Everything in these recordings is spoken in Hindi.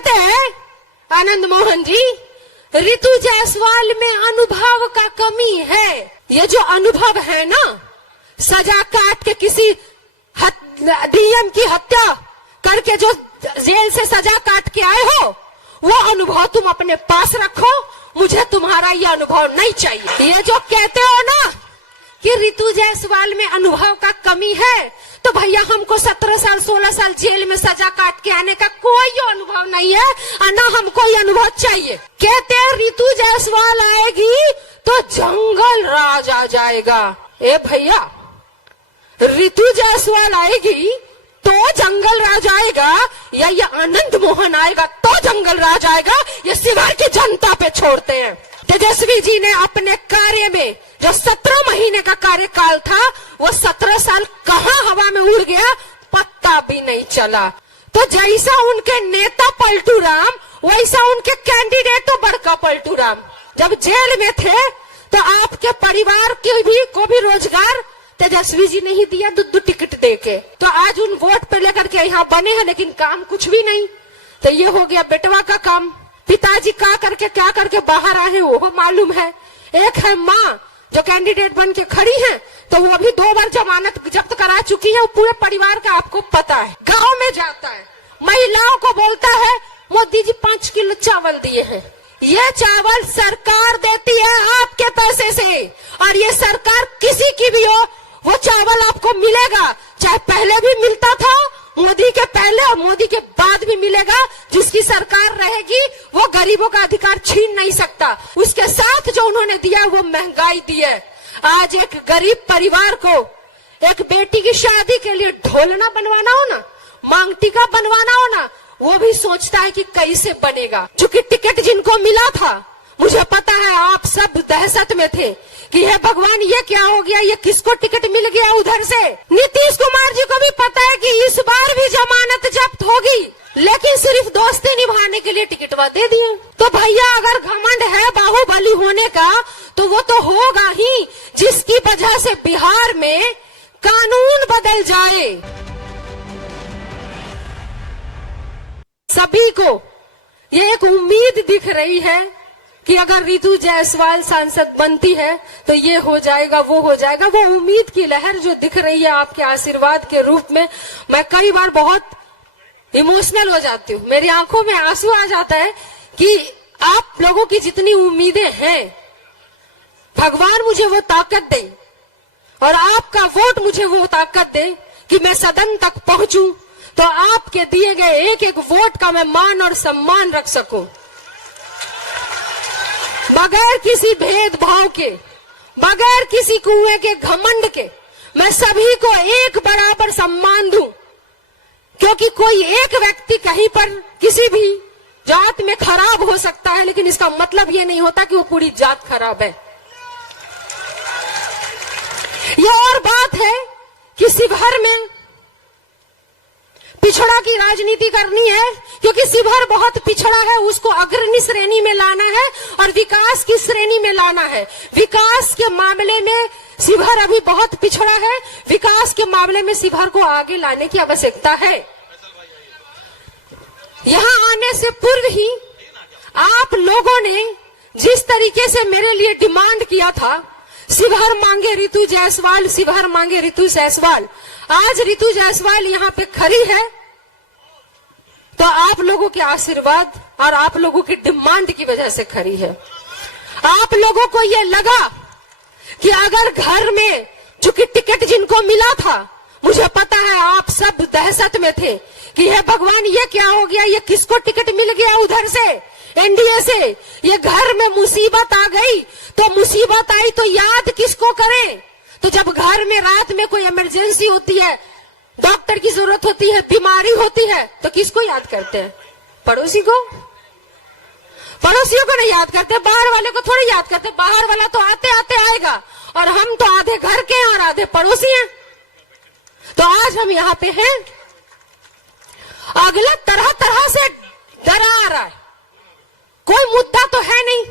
कहते हैं आनंद मोहन जी, रितु जायसवाल में अनुभव का कमी है। ये जो अनुभव है ना, सजा काट के किसी डीएम की हत्या करके जो जेल से सजा काट के आए हो, वो अनुभव तुम अपने पास रखो। मुझे तुम्हारा ये अनुभव नहीं चाहिए। ये जो कहते हो ना कि रितु जायसवाल में अनुभव का कमी है, तो भैया हमको 17 साल 16 साल जेल में सजा काट के आने का कोई अनुभव नहीं है और ना हमको ये अनुभव चाहिए। कहते हैं रितु जायसवाल आएगी तो जंगल राज आ जाएगा। ए भैया, रितु जायसवाल आएगी तो जंगल राज आएगा या ये आनंद मोहन आएगा तो जंगल राज आएगा? ये शिवहर की जनता पे छोड़ते हैं। तेजस्वी जी ने अपने कार्य में जो 17 महीने का कार्यकाल था, वो 17 साल कहाँ हवा में उड़ गया, पत्ता भी नहीं चला। तो जैसा उनके नेता पलटू राम, वैसा उनके कैंडिडेट बड़का पलटू राम जब जेल में थे तो आपके परिवार को भी रोजगार तेजस्वी जी ने ही दिया, 2 टिकट देके। तो आज उन वोट पे लेकर के यहाँ बने हैं, लेकिन काम कुछ भी नहीं। तो ये हो गया बेटवा का काम। पिताजी क्या करके बाहर आए वो मालूम है। एक है माँ जो कैंडिडेट बन के खड़ी है, तो वो अभी 2 बार जमानत जब्त करा चुकी है। वो पूरे परिवार का आपको पता है। गांव में जाता है, महिलाओं को बोलता है मोदी जी 5 किलो चावल दिए हैं। ये चावल सरकार देती है आपके पैसे से, और ये सरकार किसी की भी हो, वो चावल आपको मिलेगा। चाहे पहले भी मिलता था, मोदी के पहले और मोदी के बाद भी मिलेगा। जिसकी सरकार रहेगी वो गरीबों का अधिकार छीन नहीं सकता। उसके साथ जो उन्होंने दिया वो महंगाई दी है। आज एक गरीब परिवार को एक बेटी की शादी के लिए ढोलना बनवाना हो ना, मांग टीका बनवाना हो ना, वो भी सोचता है कि कैसे बनेगा। चूंकि टिकट जिनको मिला था, मुझे पता है आप सब दहशत में थे कि हे भगवान ये क्या हो गया, ये किसको टिकट मिल गया उधर से। नीतीश कुमार जी को भी पता है कि इस बार भी जमानत जब्त होगी, लेकिन सिर्फ दोस्ती निभाने के लिए टिकटवा दे दिए। तो भैया अगर घमंड है बाहुबली होने का, तो वो तो होगा ही, जिसकी वजह से बिहार में कानून बदल जाए। सभी को ये एक उम्मीद दिख रही है कि अगर रितु जायसवाल सांसद बनती है तो ये हो जाएगा, वो हो जाएगा। वो उम्मीद की लहर जो दिख रही है आपके आशीर्वाद के रूप में, मैं कई बार बहुत इमोशनल हो जाती हूँ। मेरी आंखों में आंसू आ जाता है कि आप लोगों की जितनी उम्मीदें हैं, भगवान मुझे वो ताकत दे और आपका वोट मुझे वो ताकत दे कि मैं सदन तक पहुंचूं, तो आपके दिए गए एक एक वोट का मैं मान और सम्मान रख सकूं, बगैर किसी भेदभाव के, बगैर किसी कुएं के घमंड के। मैं सभी को एक बराबर सम्मान दूं, क्योंकि कोई एक व्यक्ति कहीं पर किसी भी जात में खराब हो सकता है, लेकिन इसका मतलब ये नहीं होता कि वो पूरी जात खराब है। ये और बात है कि शिवहर में पिछड़ा की राजनीति करनी है, क्योंकि शिवहर बहुत पिछड़ा है, उसको अग्रणी श्रेणी में लाना है और विकास की श्रेणी में लाना है। विकास के मामले में शिवहर अभी बहुत पिछड़ा है, विकास के मामले में शिवहर को आगे लाने की आवश्यकता है। यहाँ आने से पूर्व ही आप लोगों ने जिस तरीके से मेरे लिए डिमांड किया था, शिवहर मांगे रितु जायसवाल, शिवहर मांगे रितु जायसवाल, आज रितु जायसवाल यहाँ पे खड़ी है, तो आप लोगों के आशीर्वाद और आप लोगों की डिमांड की वजह से खड़ी है। आप लोगों को ये लगा कि अगर घर में, चूंकि टिकट जिनको मिला था, मुझे पता है आप सब दहशत में थे कि हे भगवान ये क्या हो गया, ये किसको टिकट मिल गया उधर से, एनडीए से। ये घर में मुसीबत आ गई, तो मुसीबत आई तो याद किसको करें। तो जब घर में रात में कोई इमरजेंसी होती है, डॉक्टर की जरूरत होती है, बीमारी होती है, तो किसको याद करते हैं? पड़ोसी को। पड़ोसियों को नहीं याद करते, बाहर वाले को थोड़ी याद करते। बाहर वाला तो आते आते आएगा, और हम तो आधे घर के हैं और आधे पड़ोसी हैं। तो आज हम यहाँ पे हैं, अगला तरह तरह से डरा आ रहा है, कोई मुद्दा तो है नहीं।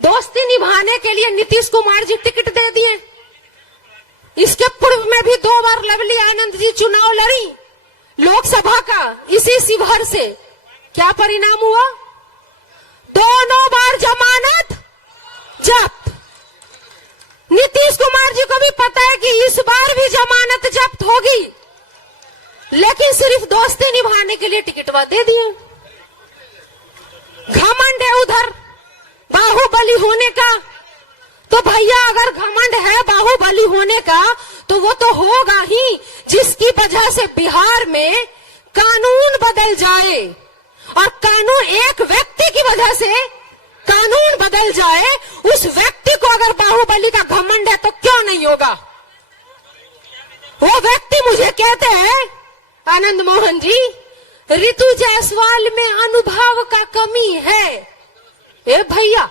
दोस्ती निभाने के लिए नीतीश कुमार जी टिकट दे दिए। इसके पूर्व में भी 2 बार लवली आनंद जी चुनाव लड़ी लोकसभा का, इसी शिवहर से। क्या परिणाम हुआ? दोनों बार जमानत जब्त। नीतीश कुमार जी को भी पता है कि इस बार भी जमानत जब्त होगी, लेकिन सिर्फ दोस्ती निभाने के लिए टिकटवा दे दिए। घमंड है उधर बाहुबली होने का, तो भैया अगर घमंड है बाहुबली होने का तो वो तो होगा ही, जिसकी वजह से बिहार में कानून बदल जाए। और कानून, एक व्यक्ति की वजह से कानून बदल जाए, उस व्यक्ति को अगर बाहुबली का घमंड है तो क्यों नहीं होगा? वो व्यक्ति मुझे कहते हैं, आनंद मोहन जी, रितु जायसवाल में अनुभव का कमी है। ए भैया,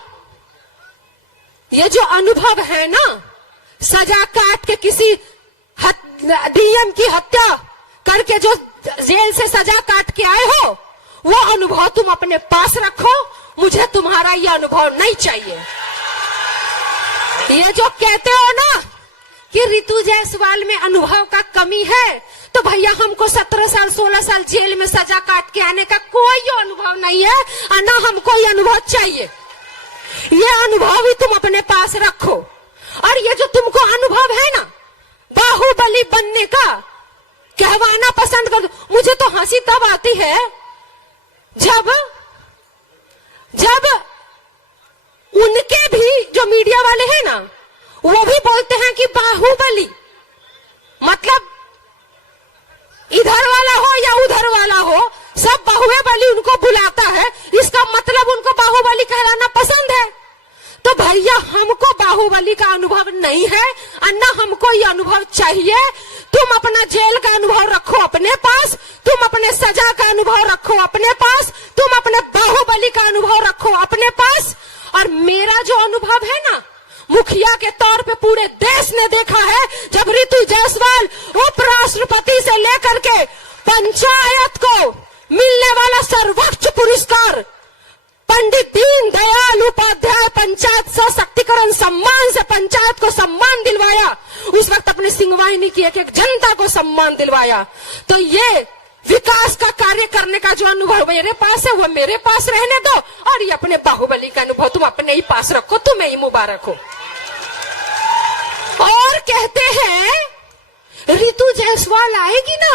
ये जो अनुभव है ना, सजा काट के किसी डीएम की हत्या करके जो जेल से सजा काट के आए हो, वो अनुभव तुम अपने पास रखो। मुझे तुम्हारा ये अनुभव नहीं चाहिए। ये जो कहते हो ना कि रितु जायसवाल में अनुभव का कमी है, तो भैया हमको 17 साल 16 साल जेल में सजा काट के आने का कोई अनुभव नहीं है, और ना हमको ये अनुभव चाहिए। ये अनुभव ही तुम अपने पास रखो। और ये जो तुमको अनुभव है ना बाहुबली बनने का, कहवाना पसंद कर दो। मुझे तो हंसी तब आती है जब उनके भी जो मीडिया वाले हैं ना, वो भी बोलते हैं कि बाहुबली मतलब इधर वाला हो या उधर वाला हो, सब बाहुबली उनको बुलाता है, इसका मतलब उनको बाहुबली कहलाना पसंद है। तो भैया हमको बाहुबली का अनुभव नहीं है, और ना हमको ये अनुभव चाहिए। तुम अपना जेल का अनुभव रखो अपने पास, तुम अपने सजा का अनुभव रखो अपने पास, तुम अपने बाहुबली का अनुभव रखो अपने पास। और मेरा जो अनुभव है ना, मुखिया के तौर पे पूरे देश ने देखा है, जब रितु जायसवाल उपराष्ट्रपति से लेकर के पंचायत को मिलने वाला सर्वोच्च पुरस्कार पंडित दीनदयाल उपाध्याय पंचायत सशक्तिकरण सम्मान से पंचायत को सम्मान दिलवाया, उस वक्त अपने सिंहवाहिनी की एक एक जनता को सम्मान दिलवाया। तो ये विकास का कार्य करने का जो अनुभव मेरे पास है, वो मेरे पास रहने दो, और ये अपने बाहुबली का अनुभव तुम अपने ही पास रखो, तुम्हें ही मुबारक हो। और कहते हैं रितु जायसवाल आएगी ना,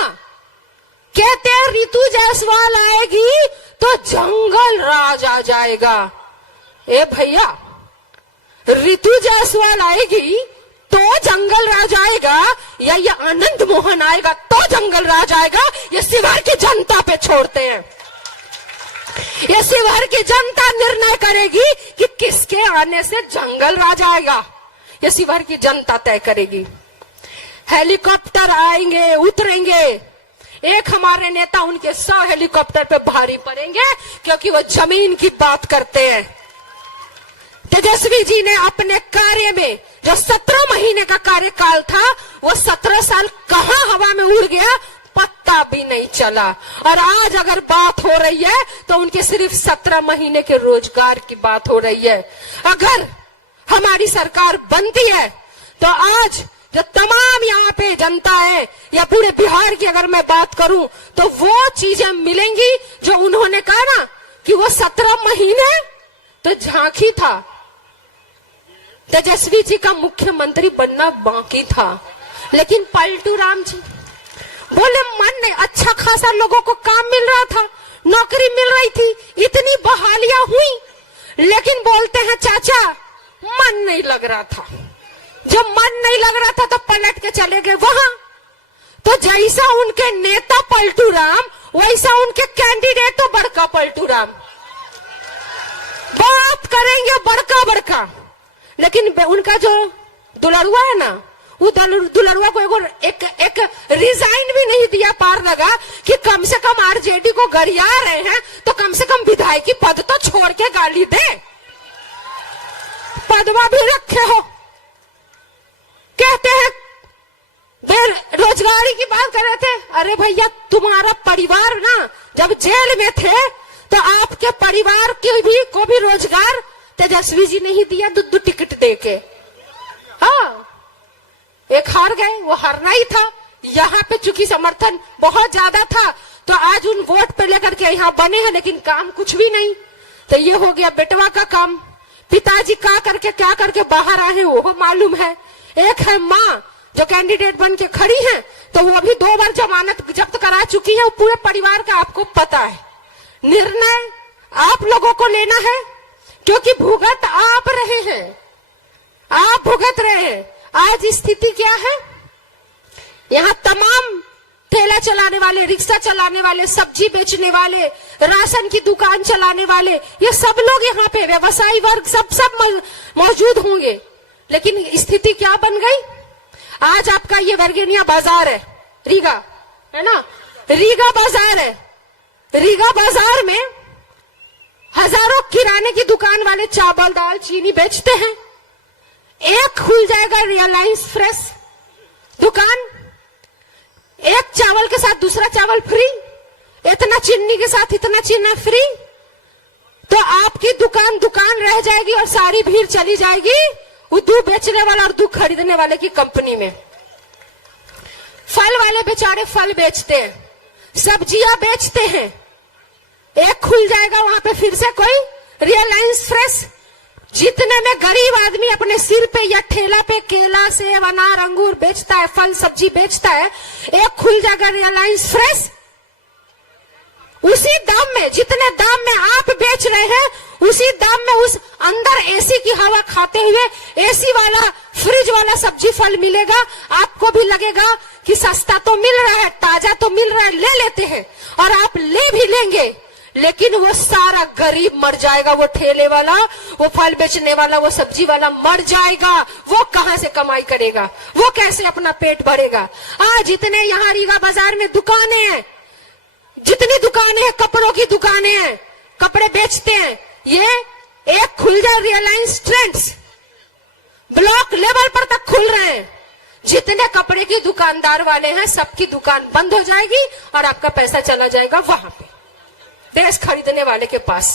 कहते हैं रितु जायसवाल आएगी तो जंगल राज आ जाएगा। ए भैया, रितु जायसवाल आएगी तो जंगल राज आएगा, या ये आनंद मोहन आएगा तो जंगल राज आएगा? ये शिवहर की जनता पे छोड़ते हैं। ये शिवहर की जनता निर्णय करेगी कि किसके आने से जंगल राज आएगा। ये शिवहर की जनता तय करेगी। हेलीकॉप्टर आएंगे, उतरेंगे, एक हमारे नेता उनके 100 हेलीकॉप्टर पे भारी पड़ेंगे, क्योंकि वो जमीन की बात करते हैं। तेजस्वी जी ने अपने कार्य में जो 17 महीने का कार्यकाल था, वो 17 साल कहां हवा में उड़ गया, पत्ता भी नहीं चला। और आज अगर बात हो रही है तो उनके सिर्फ 17 महीने के रोजगार की बात हो रही है। अगर हमारी सरकार बनती है तो आज जो तमाम यहाँ पे जनता है, या पूरे बिहार की अगर मैं बात करूं, तो वो चीजें मिलेंगी जो उन्होंने कहा ना कि वो 17 महीने तो झांकी था, तेजस्वी जी का मुख्यमंत्री बनना बाकी था। लेकिन पलटू राम जी बोले मन नहीं, अच्छा खासा लोगों को काम मिल रहा था, नौकरी मिल रही थी, इतनी बहालियां हुई, लेकिन बोलते हैं चाचा मन नहीं लग रहा था। जब मन नहीं लग रहा था तो पलट के चले गए वहां। तो जैसा उनके नेता पलटू राम, वैसा उनके कैंडिडेट तो बड़का पलटू राम, बात करेंगे बड़का बड़का। लेकिन उनका जो दुलरुआ है ना, वो दुलरुआ को एक रिजाइन भी नहीं दिया, पार लगा कि कम से कम आरजेडी को गरिया रहे हैं तो कम से कम विधायकी पद तो छोड़ के गाली दे, पदवा भी रखे हो। कहते हैं बेरोजगारी की बात कर रहे थे, अरे भैया तुम्हारा परिवार ना जब जेल में थे तो आपके परिवार को भी रोजगार तेजस्वी जी ने ही दिया, 2 टिकट देके। हाँ, एक हार गए, वो हारना ही था। यहाँ पे चूंकि समर्थन बहुत ज्यादा था तो आज उन वोट पे लेकर के यहाँ बने हैं, लेकिन काम कुछ भी नहीं। तो ये हो गया बेटवा का काम। पिताजी क्या करके बाहर आए हैं वो मालूम है। एक है माँ जो कैंडिडेट बन के खड़ी है, तो वो अभी 2 बार जमानत जब्त करा चुकी है। वो पूरे परिवार का आपको पता है। निर्णय आप लोगों को लेना है, क्योंकि भुगत आप रहे हैं, आप भुगत रहे हैं। आज स्थिति क्या है, यहाँ तमाम ठेला चलाने वाले, रिक्शा चलाने वाले, सब्जी बेचने वाले, राशन की दुकान चलाने वाले, ये सब लोग यहाँ पे व्यवसायी वर्ग सब मौजूद होंगे। लेकिन स्थिति क्या बन गई, आज आपका ये वर्गेनिया बाजार है, रीगा है ना, रीगा बाजार है। रीगा बाजार में हजारों किराने की दुकान वाले चावल दाल चीनी बेचते हैं। एक खुल जाएगा रिलायंस फ्रेश दुकान, एक चावल के साथ दूसरा चावल फ्री, इतना चीनी के साथ इतना चीनी फ्री, तो आपकी दुकान रह जाएगी और सारी भीड़ चली जाएगी वो दूध बेचने वाला और दूध खरीदने वाले की कंपनी में। फल वाले बेचारे फल बेचते हैं, सब्जियां बेचते हैं, एक खुल जाएगा वहां पे फिर से कोई रिलायंस फ्रेश। जितने में गरीब आदमी अपने सिर पे या ठेला पे केला सेब अनार अंगूर बेचता है, फल सब्जी बेचता है, एक खुल जाएगा रिलायंस फ्रेश। उसी दाम में, जितने दाम में आप बेच रहे हैं, उसी दाम में उस अंदर एसी की हवा खाते हुए एसी वाला फ्रिज वाला सब्जी फल मिलेगा। आपको भी लगेगा कि सस्ता तो मिल रहा है, ताजा तो मिल रहा है, ले लेते हैं, और आप ले भी लेंगे। लेकिन वो सारा गरीब मर जाएगा, वो ठेले वाला, वो फल बेचने वाला, वो सब्जी वाला मर जाएगा। वो कहां से कमाई करेगा, वो कैसे अपना पेट भरेगा। आज जितने यहाँ रीगा बाजार में दुकानें हैं, जितनी दुकानें हैं, कपड़ों की दुकानें हैं, कपड़े बेचते हैं, ये एक खुल जाए रिलायंस ट्रेंड्स, ब्लॉक लेवल पर तक खुल रहे हैं। जितने कपड़े की दुकानदार वाले हैं, सबकी दुकान बंद हो जाएगी और आपका पैसा चला जाएगा वहां पे ड्रेस खरीदने वाले के पास।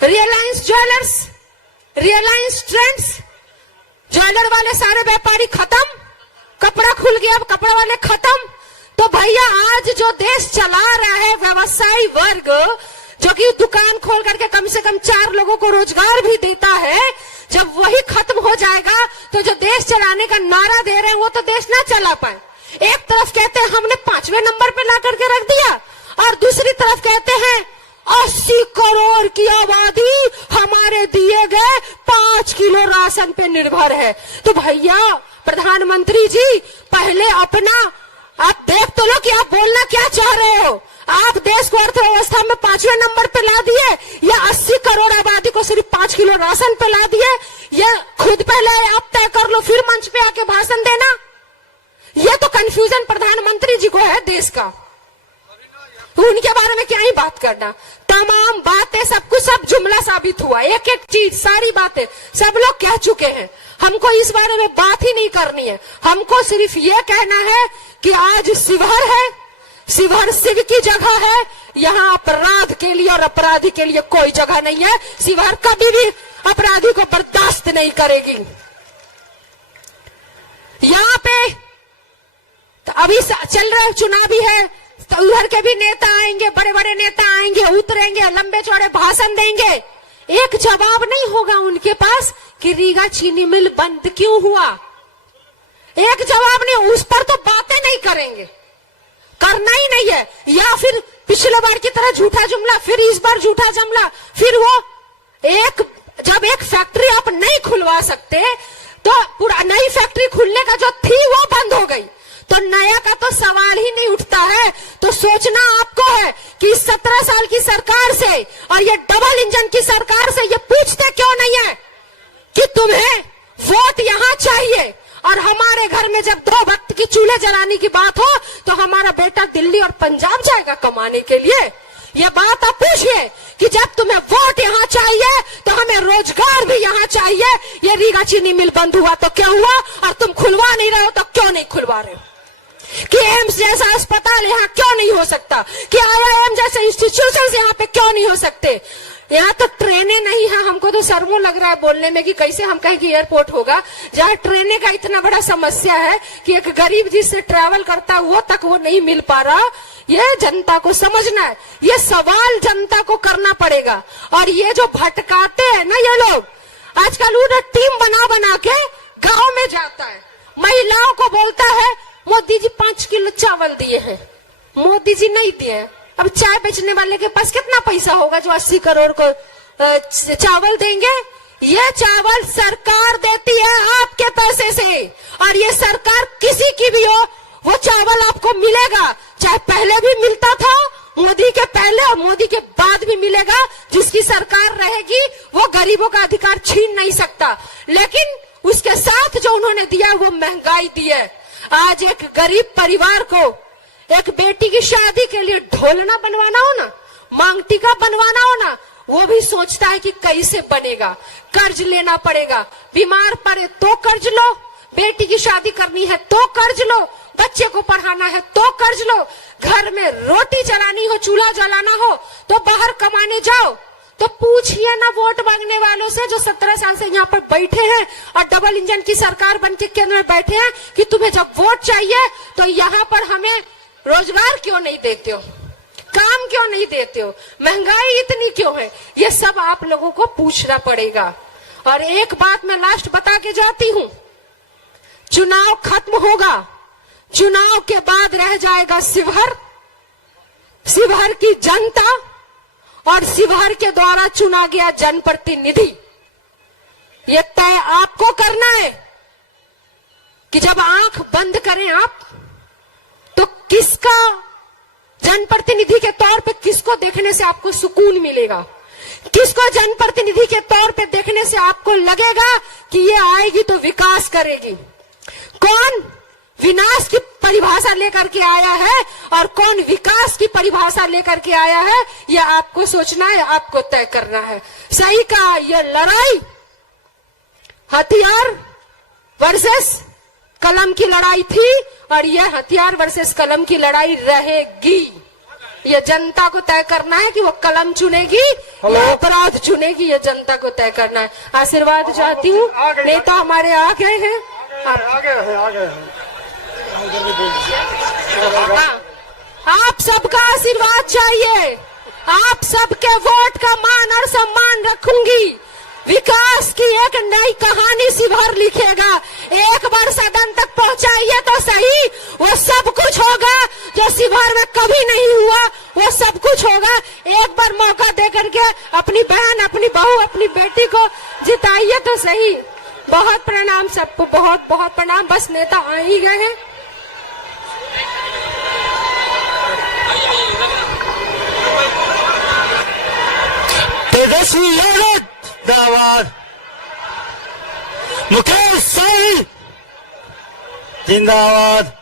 Reliance jewellers, Reliance trends, jeweller वाले सारे व्यापारी खत्म, कपड़ा खुल गया, अब कपड़ा वाले खत्म। तो भैया आज जो देश चला रहा है व्यवसायी वर्ग, जो कि दुकान खोल करके कम से कम 4 लोगों को रोजगार भी देता है, जब वही खत्म हो जाएगा तो जो देश चलाने का नारा दे रहे हैं वो तो देश ना चला पाए। एक तरफ कहते हैं हमने 5वें नंबर पे ला करके रख दिया, और दूसरी तरफ कहते हैं 80 करोड़ की आबादी हमारे दिए गए 5 किलो राशन पे निर्भर है। तो भैया प्रधानमंत्री जी, पहले अपना आप देख तो लो कि आप बोलना क्या चाह रहे हो। आप देश को अर्थव्यवस्था में 5वें नंबर पे ला दिए, या 80 करोड़ आबादी को सिर्फ 5 किलो राशन पे ला दिए। ये खुद पहले आप तय कर लो, फिर मंच पे आके भाषण देना। ये तो कंफ्यूजन प्रधानमंत्री जी को है देश का, उनके बारे में क्या ही बात करना। तमाम बातें, सब कुछ, सब जुमला साबित हुआ, एक एक चीज, सारी बातें सब लोग कह चुके हैं। हमको इस बारे में बात ही नहीं करनी है। हमको सिर्फ ये कहना है कि आज शिवहर है, शिवहर शिव की जगह है, यहाँ अपराध के लिए और अपराधी के लिए कोई जगह नहीं है। शिवहर कभी भी अपराधी को बर्दाश्त नहीं करेगी। यहाँ पे तो अभी चल रहा है, चुनावी है, तो उधर के भी नेता आएंगे, बड़े बड़े नेता आएंगे, उतरेंगे, लंबे चौड़े भाषण देंगे। एक जवाब नहीं होगा उनके पास कि रीगा चीनी मिल बंद क्यों हुआ। एक जवाब नहीं, उस पर तो बातें नहीं करेंगे, करना ही नहीं है। या फिर पिछले बार की तरह झूठा जुमला, फिर इस बार झूठा जुमला, फिर वो जब एक फैक्ट्री आप नहीं खुलवा सकते तो पूरा नई फैक्ट्री खुलने का जो थी वो बंद हो गई, तो नया का तो सवाल ही नहीं उठता है। तो सोचना आपको है कि 17 साल की सरकार से और ये डबल इंजन की सरकार से ये पूछते क्यों नहीं है कि तुम्हें वोट यहाँ चाहिए, और हमारे घर में जब 2 वक्त की चूल्हे जलाने की बात हो तो हमारा बेटा दिल्ली और पंजाब जाएगा कमाने के लिए। ये बात आप पूछिए कि जब तुम्हें वोट यहाँ चाहिए तो हमें रोजगार भी यहाँ चाहिए। ये रीगा चीनी मिल बंद हुआ तो क्या हुआ, और तुम खुलवा नहीं रहे हो तो क्यों नहीं खुलवा रहे हो। कि एम्स जैसा अस्पताल यहाँ क्यों नहीं हो सकता, कि IIM जैसे इंस्टीट्यूशन यहाँ पे क्यों नहीं हो सकते। यहाँ तो ट्रेनें नहीं है। हमको तो शर्मो लग रहा है बोलने में कि कैसे हम कहें कि एयरपोर्ट होगा जहाँ ट्रेनें का इतना बड़ा समस्या है कि एक गरीब जिससे ट्रैवल करता वो तक वो नहीं मिल पा रहा। ये जनता को समझना है, ये सवाल जनता को करना पड़ेगा। और ये जो भटकाते हैं ना ये लोग, आजकल उन्हें टीम बना बना के गांव में जाता है, महिलाओं को बोलता है मोदी जी 5 किलो चावल दिए हैं। मोदी जी नहीं दिए। अब चाय बेचने वाले के पास कितना पैसा होगा जो 80 करोड़ को चावल देंगे? ये चावल सरकार देती है आपके पैसे से, और ये सरकार किसी की भी हो वो चावल आपको मिलेगा, चाहे पहले भी मिलता था मोदी के पहले और मोदी के बाद भी मिलेगा। जिसकी सरकार रहेगी वो गरीबों का अधिकार छीन नहीं सकता, लेकिन उसके साथ जो उन्होंने दिया वो महंगाई दी है। आज एक गरीब परिवार को एक बेटी की शादी के लिए ढोलना बनवाना हो ना, मांग टीका बनवाना हो ना, वो भी सोचता है कि कैसे बनेगा, कर्ज लेना पड़ेगा। बीमार पड़े तो कर्ज लो, बेटी की शादी करनी है तो कर्ज लो, बच्चे को पढ़ाना है तो कर्ज लो, घर में रोटी चलानी हो, चूल्हा जलाना हो तो बाहर कमाने जाओ। तो पूछिए ना वोट मांगने वालों से जो 17 साल से यहाँ पर बैठे हैं और डबल इंजन की सरकार बनके केंद्र में बैठे हैं कि तुम्हें जब वोट चाहिए तो यहाँ पर हमें रोजगार क्यों नहीं देते हो, काम क्यों नहीं देते हो, महंगाई इतनी क्यों है? ये सब आप लोगों को पूछना पड़ेगा। और एक बात मैं लास्ट बता के जाती हूँ, चुनाव खत्म होगा, चुनाव के बाद रह जाएगा शिवहर, शिवहर की जनता और शिवहर के द्वारा चुना गया जनप्रतिनिधि। ये तय आपको करना है कि जब आंख बंद करें आप तो किसका जनप्रतिनिधि के तौर पे किसको देखने से आपको सुकून मिलेगा, किसको जनप्रतिनिधि के तौर पे देखने से आपको लगेगा कि ये आएगी तो विकास करेगी। कौन विनाश की परिभाषा लेकर के आया है और कौन विकास की परिभाषा लेकर के आया है, ये आपको सोचना है, आपको तय करना है। सही कहा, ये लड़ाई हथियार वर्सेस कलम की लड़ाई थी और यह हथियार वर्सेस कलम की लड़ाई रहेगी। ये जनता को तय करना है कि वो कलम चुनेगी या अपराध चुनेगी, ये जनता को तय करना है। आशीर्वाद चाहती हूँ, नहीं तो हमारे आ गए हैं, आप सबका आशीर्वाद चाहिए, आप सबके वोट का मान और सम्मान रखूंगी। विकास की एक नई कहानी शिवहर लिखेगा। एक बार सदन तक पहुंचाइए तो सही, वो सब कुछ होगा जो शिवहर में कभी नहीं हुआ, वो सब कुछ होगा। एक बार मौका दे करके अपनी बहन, अपनी बहू, अपनी बेटी को जिताइए तो सही। बहुत प्रणाम सबको, बहुत बहुत प्रणाम। बस नेता आ ही गए हैं। तेजस्वी यादव जिंदाबाद, मुकेश साही जिंदाबाद।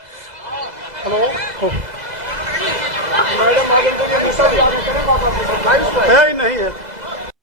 है ही नहीं है।